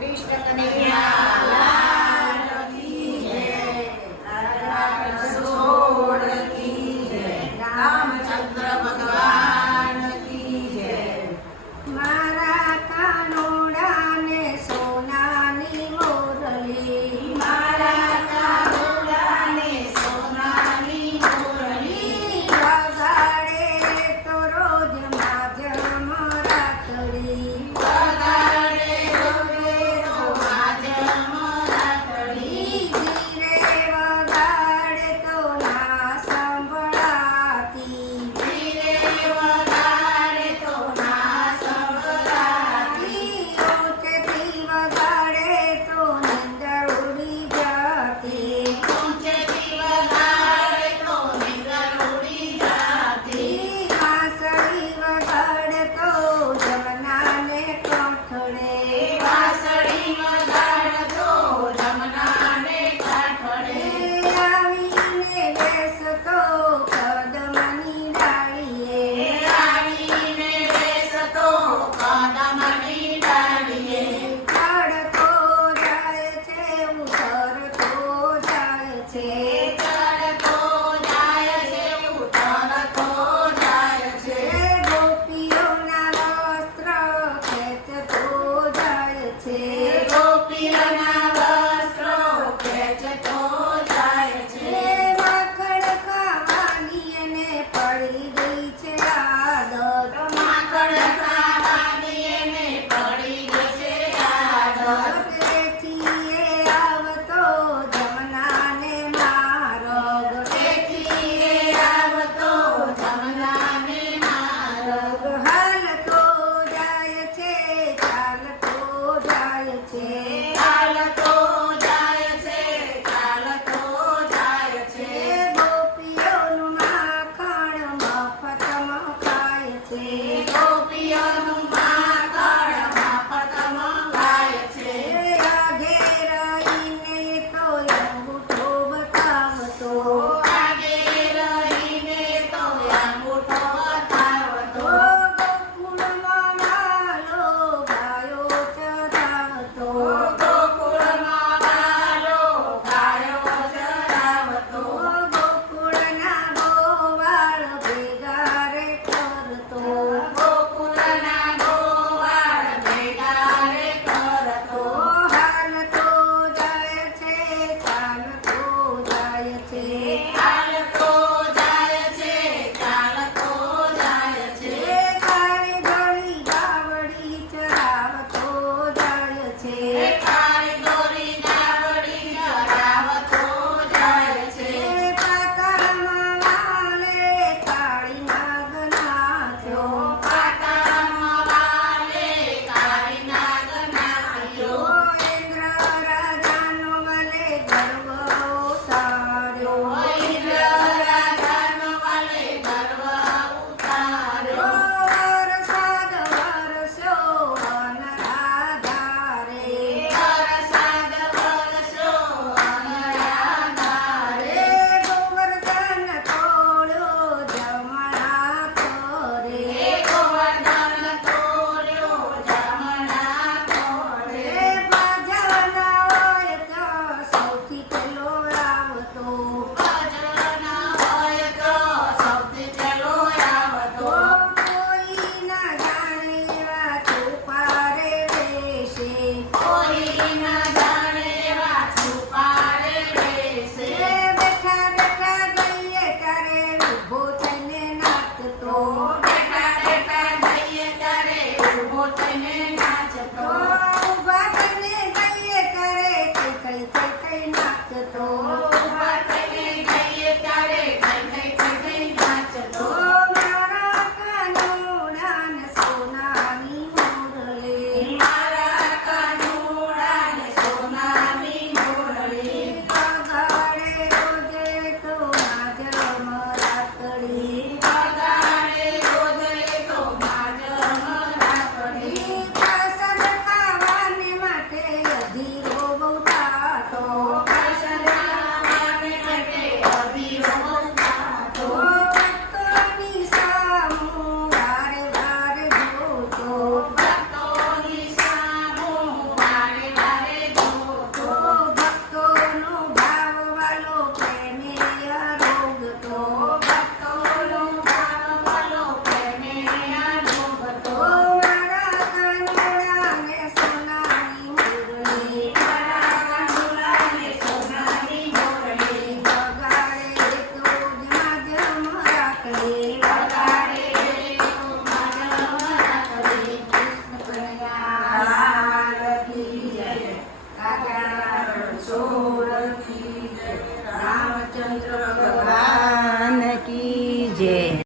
કૃષ્ણ કનૈયા લાલ કી જય, સોળ કી જય, રામચંદ્ર ભગવાન કી જય. મારા કાનોડાને સોનાની મોરલી, મારા કાનોડાને સોનાની મોરલી, વગાડે તો રોજ માજ રાતડી, વગાડે તો આજ રાતડી, ધીરે વગાડે તો ના સંભળાતી, ધીરે વગાડે તો ના સંભળાતી, ઊંચેથી વગાડે તો નિંદર ઉડી જતી, ઊંચેથી વગાડે તો નિંદર ઉડી જાતી, વાંસળી વગાડે તો જમનાને કંઠડે, વાંસળી વગાડતો જમનાને કાંઠડે, આવીને બેસતો કદમની ડાળીએ, આવીને બેસતો કદમની ડાળીએ, ચડતો જાય છે ઉતરતો જાય છે, ચડતો જાય છે ઉતરતો જાય છે, ગોપીઓના વસ્ત્ર ખેંચતો જાય છે, ગોપીઓના વસ્ત્રો ખેંચતો જાય છે, માખણ ખાવાની એને પડી ગઈ છે આદત, માખણ ખાવાની એને પડી ગઈ છે આદત, તેથી એ આવતો જમનાને માર્ગ, તેથી એ આવતો જમનાને માર્ગ, હાલતો જાય છે ચાલતો જાય છે, ચાલતો જાય છે ચાલતો જાય છે, ગોપીઓનું માખણ મફતમાં ખાય છે, ગોપીઓનું માખણ મફતમાં ખાય છે, આઘે રહીને તો અંગૂઠો બતાવતો, આગે રહીને તો અંગૂઠો બતાવતો, ગોકુળમાં માલો ગાયો ચરાવતો, ગોકુળમાં બાલો ગાયો ચરાવતો, ગોકુળના ગોવાળ ભેગા રે કરતો, ગોકુળના ગોવાળ ભેગા રે કરતો, હાલતો જાય છે ચાલતો જાય છે, ચાલતો જાય છે ચાલતો જાય છે, કાળી ધોળી ગાવડી ચરાવતો જાય છે, કાળી દોરી ગાવડી ચરાવતો જાય છે, પાતાળમાં વાલે કાળી નાગ નાચ્યો, પાતાળમાં વાલે કાળી નાગ નાચ્યો, ઇન્દ્ર રાજાનો વલે ગર્વ ઉતાર્યો, ઇન્દ્ર રાજાનો વાલે ગર્વ ઉતાર્યો, વરસાદ વરસ્યો અનરાધારે, વરસાદ વરસ્યો અનરાધારે, ગોવર્ધન તોળ્યો જમણા તોરે, ગોવર્ધન તોળ્યો જમણા તોળે, ભજન હોય તો સૌથી પહેલો આવતો, ભજન હોય તો સૌથી પહેલો આવતો, કોઈ ના જાણે એવા ચોપારે બેસે, કોઈ ના